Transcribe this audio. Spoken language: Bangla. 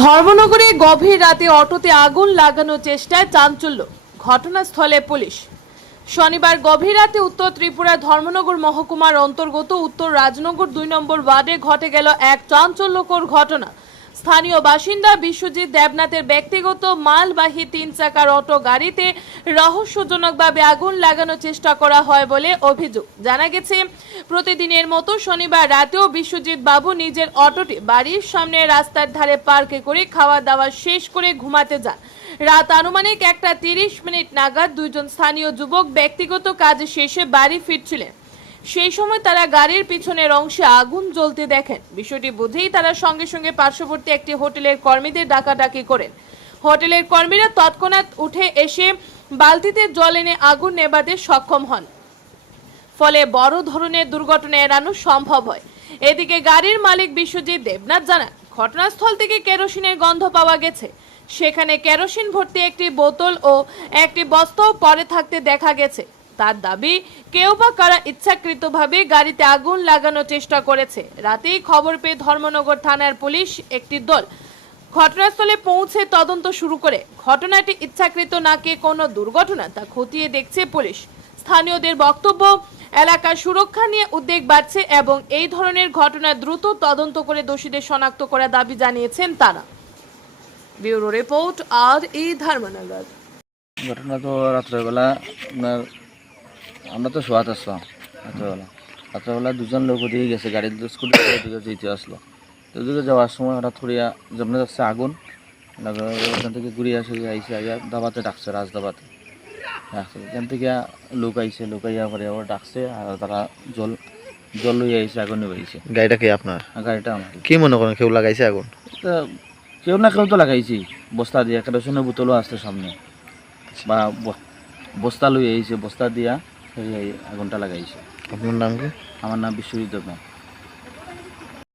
ধর্মনগরে গভীর রাতে অটোতে আগুন লাগানোর চেষ্টায় চাঞ্চল্য। ঘটনাস্থলে পুলিশ। শনিবার গভীর রাতে উত্তর ত্রিপুরা ধর্মনগর মহকুমার অন্তর্গত উত্তর রাজনগর দুই নম্বর ওয়ার্ডে ঘটে গেল এক চাঞ্চল্যকর ঘটনা। স্থানীয় বাসিন্দা বিশ্বজিৎ দেবনাথের ব্যক্তিগত মালবাহী তিন চাকার অটো গাড়িতে রহস্যজনকভাবে আগুন লাগানোর চেষ্টা করা হয় বলে অভিযোগ। জানা গেছে, প্রতিদিনের মতো শনিবার রাতেও বিশ্বজিৎ বাবু নিজের অটোটি বাড়ির সামনে রাস্তার ধারে পার্কে করে খাওয়া দাওয়া শেষ করে ঘুমাতে যান। রাত আনুমানিক একটা তিরিশ মিনিট নাগাদ দুইজন স্থানীয় যুবক ব্যক্তিগত কাজ শেষে বাড়ি ফিরছিলেন। সেই সময় তারা গাড়ির পিছনের অংশে আগুন জ্বলতে দেখেন। বিষয়টি বুঝেই তারা সঙ্গে সঙ্গে পার্শ্ববর্তী একটি হোটেলের কর্মীদের ডাকাডাকি করেন। হোটেলের কর্মীরা তৎক্ষণাৎ উঠে এসে বালতিতে জল এনে আগুন নেবাতে সক্ষম হন। ফলে বড় ধরনের দুর্ঘটনা এড়ানো সম্ভব হয়। এদিকে গাড়ির মালিক বিশ্বজিৎ দেবনাথ জানান, ঘটনাস্থল থেকে কেরোসিনের গন্ধ পাওয়া গেছে। সেখানে কেরোসিন ভর্তি একটি বোতল ও একটি বস্তাও পরে থাকতে দেখা গেছে। তার দাবি, কেউ বা কারা ইচ্ছাকৃতভাবে গাড়িতে আগুন লাগানোর চেষ্টা করেছে। রাতেই খবর পেয়ে ধর্মনগর থানার পুলিশ একটি দল ঘটনাস্থলে পৌঁছে তদন্ত শুরু করে। ঘটনাটি ইচ্ছাকৃত নাকি কোনো দুর্ঘটনা তা খতিয়ে দেখছে পুলিশ। স্থানীয়দের বক্তব্য এলাকার সুরক্ষা নিয়ে উদ্বেগ বাড়ছে এবং এই ধরনের ঘটনা দ্রুত তদন্ত করে দোষীদের শনাক্ত করার দাবি জানিয়েছেন তারা। ব্যুরো রিপোর্ট, আর এই ধর্মনগর। ঘটনা তো রাত্রেবেলা, আপনার আমরা তো শোয়াত আসলাম রাত্রেবেলা রাত্রেবেলা দুজন লোক ওদিকে গেছে গাড়ির স্কুটি ওদিকে যেতে আসলো তো ওদিকে যাওয়ার সময় হঠাৎ করিয়া যেমন যাচ্ছে আগুন। ওখান থেকে ঘুরিয়ে আসে আইসে আইয়া দাবাতে ডাকছে রাজ দাবাতে ডাকছে এখান থেকে লোক আইসে লোক আইয়া পরে আবার ডাকছে আর তারা জল জল লইয়া আইসে আগুন নিয়ে গাড়িটা কি আপনার গাড়িটা আমার কি মনে করেন কেউ লাগাইছে আগুন? তা কেউ না কেউ তো লাগাইছি। বস্তা দিয়ে কেরোসিনের বোতলও আসছে সামনে। বা বস্তা লই আইছে বস্তা দিয়া। সেই আগুনটা লাগাইছে। আপনার নাম কি? আমার নাম বিশ্বজিৎ দেবনাথ